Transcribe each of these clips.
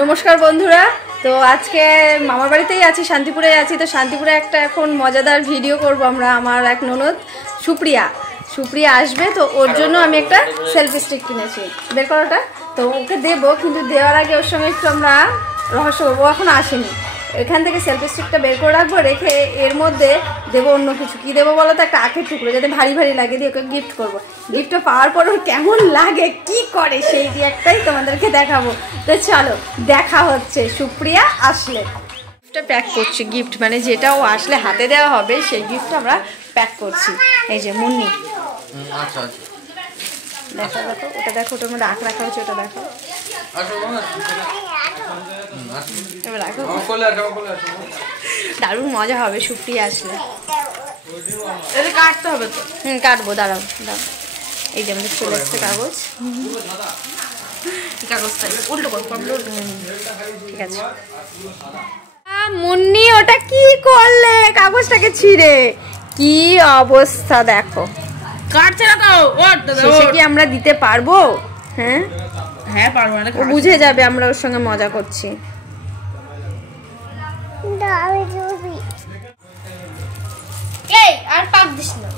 নমস্কার বন্ধুরা, তো আজকে মামার বাড়িতেই আছি, শান্তিপুরে আছি। তো শান্তিপুরে একটা এখন মজাদার ভিডিও করব আমরা। আমার এক ননদ সুপ্রিয়া আসবে, তো ওর জন্য আমি একটা সেলফি স্টিক কিনেছি। বের করাটা তো ওকে দেবো, কিন্তু দেওয়ার আগে ওর সঙ্গে একটু আমরা রহস্য করবো। এখন আসেনি, এখান থেকে সেলফি স্টিকটা বের করে রাখবো, রেখে এর মধ্যে দেবো অন্য কিছু। কি দেবো বলো তো? একটা আখের টুকরো, যাতে ভারী ভারী লাগে, দিয়ে ওকে গিফট করবো। গিফটটা পাওয়ার পর ওর কেমন লাগে, কি করে, সেই রিয়াক্টটাই তোমাদেরকে দেখাবো। তো চলো দেখা হচ্ছে সুপ্রিয়া আসলে। গিফটটা প্যাক করছি, গিফট মানে যেটা ও আসলে হাতে দেওয়া হবে সেই গিফটটা আমরা প্যাক করছি। এই যে মুন্নি, দেখো ওটা দেখো, ওটার মধ্যে আখ রাখা হচ্ছে, ওটা দেখো। দারুণ মজা হবে সুপ্রিয়া আসলে। কাটতে হবে তো? কাটবো, দাঁড়াও। এই যে আমাদের চলে এসছে কাগজ, কাগজটা উল্টো করো, ঠিক আছে। মুন্নি ওটা কি করলে? কাগজটাকে ছিঁড়ে কি অবস্থা দেখো। কাটছে না তো, শেষে কি আমরা দিতে পারবো? হ্যাঁ পারবো না, ও বুঝে যাবে আমরা ওর সঙ্গে মজা করছি। আর পাক দিস না,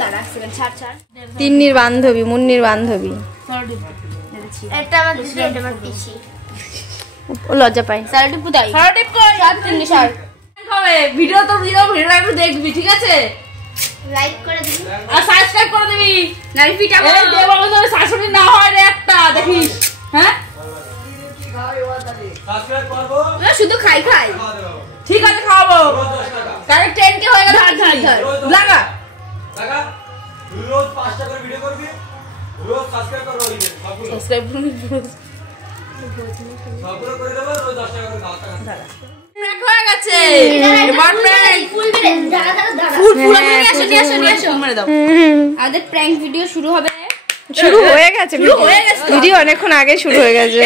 দাঁড়া ছাড়। তিন্নির বান্ধবী, মুন্নির বান্ধবী, ও লজ্জা পায়। ভিডিও তো একটু দেখবি, ঠিক আছে? লাইক করে দিবি আর সাবস্ক্রাইব করে দিবি। নাইফিটা বল দে, বল তোর শাশুড়ি না হয় রে একটা, দেখিস। হ্যাঁ সাবস্ক্রাইব করব না, শুধু খাই ঠিক আছে, খাওয়াবো। ডাইরেক্ট 10k হয়ে গেল। লাগা রোজ 5টা করে ভিডিও করবি, রোজ সাবস্ক্রাইব করব। সাবস্ক্রাইব সবগুলো করে দেব, রোজ 10 টাকা করে দাও। প্র্যাঙ্ক হয়ে গেছে, এবার প্র্যাঙ্ক ফুল মেরে দাও। আমাদের প্র্যাঙ্ক ভিডিও শুরু হবে, শুরু হয়ে গেছে। ভিডিও অনেকক্ষণ আগে শুরু হয়ে গেছে।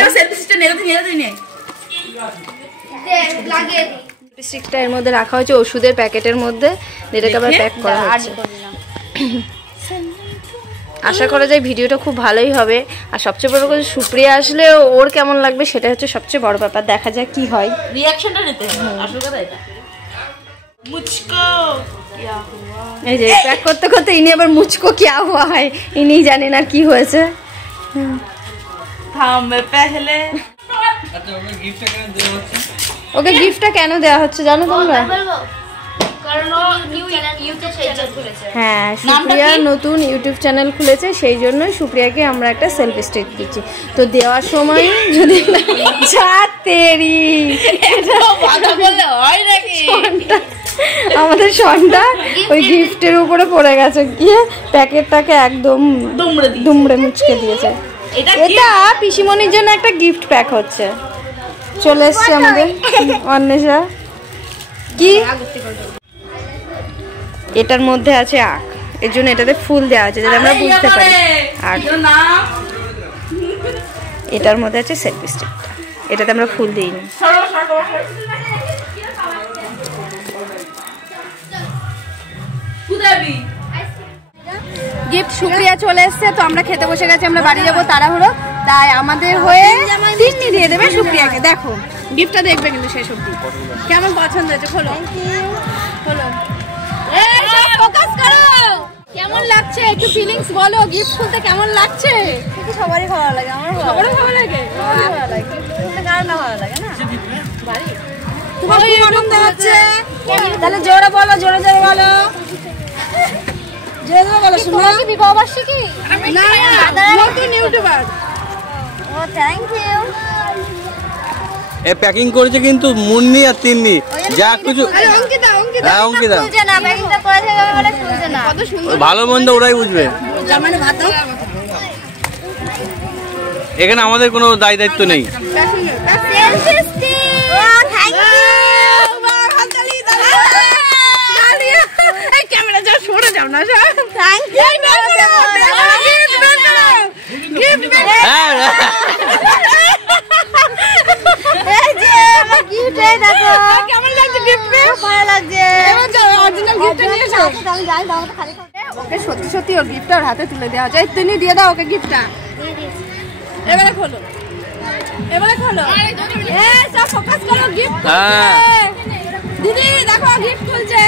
স্টিকটা এর মধ্যে রাখা হয়েছে ওষুধের প্যাকেটের মধ্যে, যেটাকে আবার প্যাক করা হচ্ছে। আশা করা যায় ভিডিওটা খুব ভালোই হবে। আর সবচেয়ে বড় কথা, সুপ্রিয়া আসলে ওর কেমন লাগবে সেটা হচ্ছে সবচেয়ে বড় ব্যাপার। দেখা যাক কি হয়, রিঅ্যাকশনটা নিতে হবে আসল কথা এটা। মুচকো কিয়া হুয়া, এই যে প্যাক করতে করতে ইনি আবার মুচকো কিয়া হুয়া হয়, ইনি জানেন আর কি হয়েছে। থামবে পেহলে। আচ্ছা ওকে গিফটটা কেন দেওয়া হচ্ছে? ওকে গিফটটা কেন দেওয়া হচ্ছে জানো তোমরা? হ্যাঁ, সুপ্রিয়া নতুন ইউটিউব চ্যানেল খুলেছে, সেই জন্যই সুপ্রিয়াকে আমরা একটা সেলফি স্টিক দিচ্ছি। তো দেওয়ার সময় যদি আমাদের সনটা ওই গিফটের উপরে পড়ে গেছে, গিয়ে প্যাকেটটাকে একদম দুমড়ে মুচকে দিয়েছে। এটা পিসিমণির জন্য একটা গিফট প্যাক হচ্ছে, চলে এসছে আমাদের অন্বেষা। কি এটার মধ্যে আছে আখ, এর জন্য এটাতে ফুল দেওয়া আছে যাতে আমরা বুঝতে পারি। আর এটার মধ্যে আছে সেলফি স্টিকটা, এটাতে আমরা ফুল দিইনি। গিফট সুপ্রিয়া চলে এসছে, তো আমরা খেতে বসে গেছি, আমরা বাড়ি যাবো তাড়াহুড়ো, তাই আমাদের হয়ে তিন্নি দিয়ে দেবে সুপ্রিয়াকে। দেখো গিফটটা দেখবে কিন্তু শেষ অবধি, কেমন পছন্দ হয়েছে। খোলো খোলো, ফোকাস করো। কেমন লাগছে একটু ফিলিংস বলো, গিফট খুলতে কেমন লাগছে? সবারই ভালো লাগে, আমার সবারই ভালো লাগে। কার না ভালো লাগে না? তোমার কি আনন্দ হচ্ছে? তাহলে জোরে বলো, জোরে জোরে বলো, জোরে জোরে বলো। শুনো কি বিবাহবার্ষিকী? না, নতুন ইউটিউবার। Oh thank you. এ প্যাকিং করেছে কিন্তু মুন্নি আর তিন্নি, যা কিছু ভালো মন্দ ওরাই বুঝবে, এখানে আমাদের কোনো দায় দায়িত্ব নেই। ক্যামেরা যাও, সরে যাও না। কেমন লাগছে গিফট? ভালো লাগছে। ওকে সত্যি সত্যি ওর গিফটটা ওর হাতে তুলে দেওয়া যায়। তুমি দিয়ে দাও ওকে গিফটটা, এবারে খোলো। এবারে খোলো। সব ফোকাস করো, গিফট দিদি দেখো গিফট খুলছে।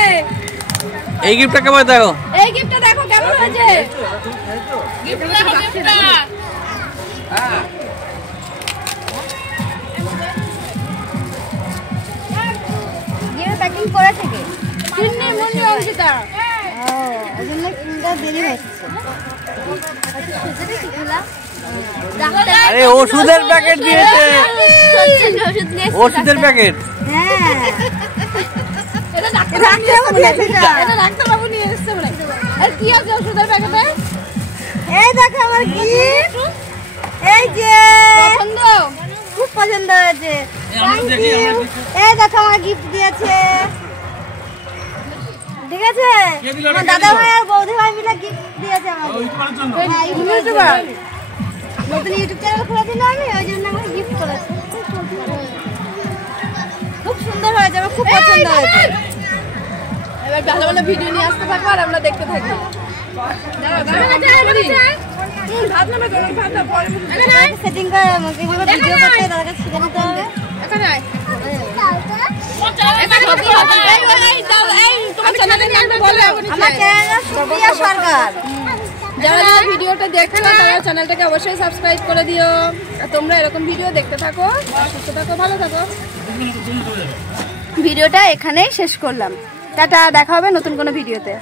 এই গিফটটা কেমন দেখো? এই গিফটটা দেখো কেমন হয়েছে। গিফটটা দেখো, গিফটটা। গিয়ে প্যাকিং করেছে কে? তিন্নি মুন্নি অঙ্কিতা। ওই জন্য কিনতে দেরি হচ্ছে। সেটা কি খোলা? আরে ওষুধের প্যাকেট দিয়েছে, ওষুধের প্যাকেট। হ্যাঁ এটা ডাক্তারবাবু দিয়েছে, এটা ডাক্তারবাবু নিয়ে এসেছে বলে। আর কি আছে ওষুধের প্যাকেটে? এই দেখো আমার গিফট, এই যে পছন্দ, খুব পছন্দ হয়েছে। এই দেখো আমার গিফট দিয়েছে, ঠিক আছে? আমার দাদা ভাই আর বৌদি ভাই মিলে গিফট দিয়েছে আমাকে। হ্যাঁ, ইউটিউবার নতুন ইউটিউব চ্যানেল খুলেছি না আমি, ওই জন্য আমাকে গিফট করেছে। খুব সুন্দর হয়েছে, আমার খুব পছন্দ হয়েছে। এবার ভালো ভালো ভিডিও নিয়ে আসতে থাকো আর আমরা দেখতে থাকি। সেটিং করে ভিডিও করতে তাদেরকে শিখে নিতে হবে। আমার চ্যানেল সুপ্রিয়া সরকার। যারা যারা ভিডিওটা দেখছো তারা চ্যানেলটাকে অবশ্যই সাবস্ক্রাইব করে দিও। আর তোমরা এরকম ভিডিও দেখতে থাকো, সুস্থ থাকো, ভালো থাকো। ভিডিওটা এখানেই শেষ করলাম। টাটা, দেখা হবে নতুন কোনো ভিডিওতে।